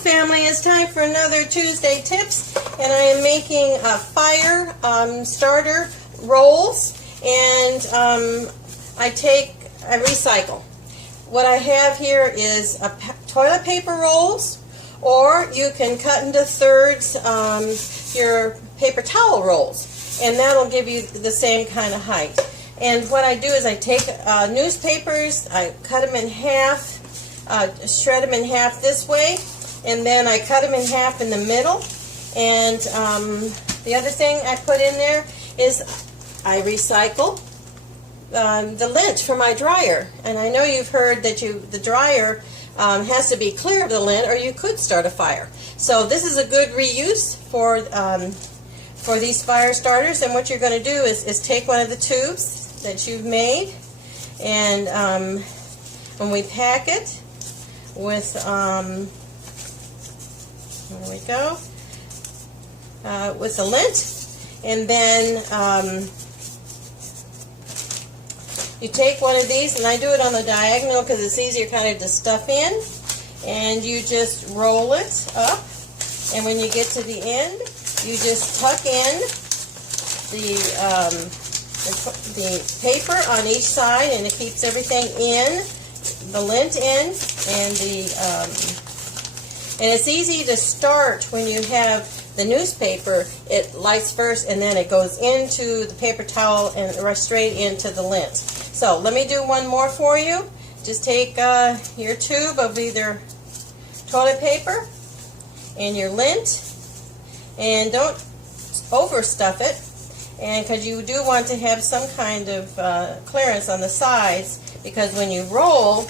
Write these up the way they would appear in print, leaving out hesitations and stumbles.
family, it's time for another Tuesday Tips, and I am making fire starter rolls, and I recycle. What I have here is toilet paper rolls, or you can cut into thirds your paper towel rolls, and that'll give you the same kind of height. And what I do is I take newspapers, I cut them in half, shred them in half this way, and then I cut them in half in the middle. And the other thing I put in there is I recycle the lint for my dryer. And I know you've heard that the dryer has to be clear of the lint, or you could start a fire. So this is a good reuse for these fire starters. And what you're going to do is take one of the tubes that you've made, and when we pack it with there we go, with the lint, and then you take one of these, and I do it on the diagonal because it's easier kind of to stuff in, and you just roll it up, and when you get to the end, you just tuck in the paper on each side, and it keeps everything in, the lint in, and it's easy to start when you have the newspaper. It lights first, and then it goes into the paper towel and right straight into the lint. So let me do one more for you. Just take your tube of either toilet paper and your lint, and don't overstuff it, and because you do want to have some kind of clearance on the sides, because when you roll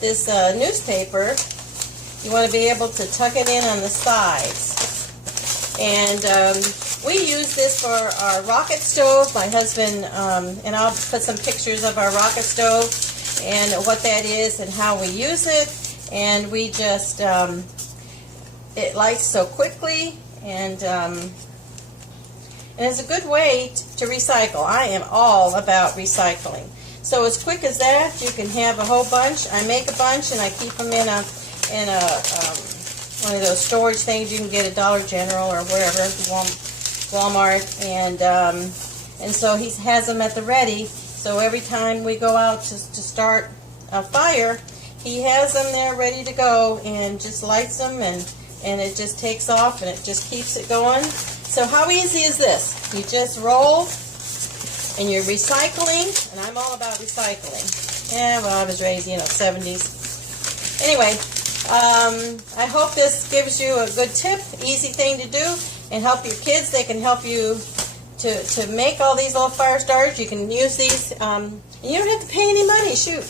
this newspaper, you want to be able to tuck it in on the sides. And we use this for our rocket stove. My husband, and I'll put some pictures of our rocket stove and what that is and how we use it. And we just, it lights so quickly, and it's a good way to recycle. I am all about recycling. So as quick as that, you can have a whole bunch. I make a bunch, and I keep them in one of those storage things you can get at Dollar General or wherever, Walmart, and so he has them at the ready. So every time we go out to start a fire, he has them there ready to go, and just lights them, and it just takes off, and it just keeps it going. So how easy is this? You just roll, and you're recycling, and I'm all about recycling. Yeah, well, I was raised, 70s. Anyway, I hope this gives you a good tip, easy thing to do, and help your kids. They can help you to make all these little fire starters. You can use these, and you don't have to pay any money, shoot.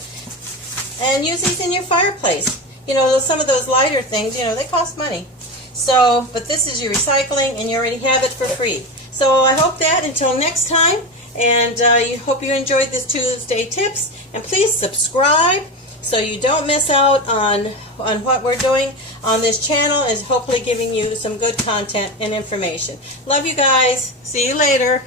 And use these in your fireplace. Some of those lighter things, they cost money. So, but this is your recycling, and you already have it for free. So I hope that until next time, and hope you enjoyed this Tuesday Tips, and please subscribe so you don't miss out on what we're doing on this channel, is hopefully giving you some good content and information. Love you guys. See you later.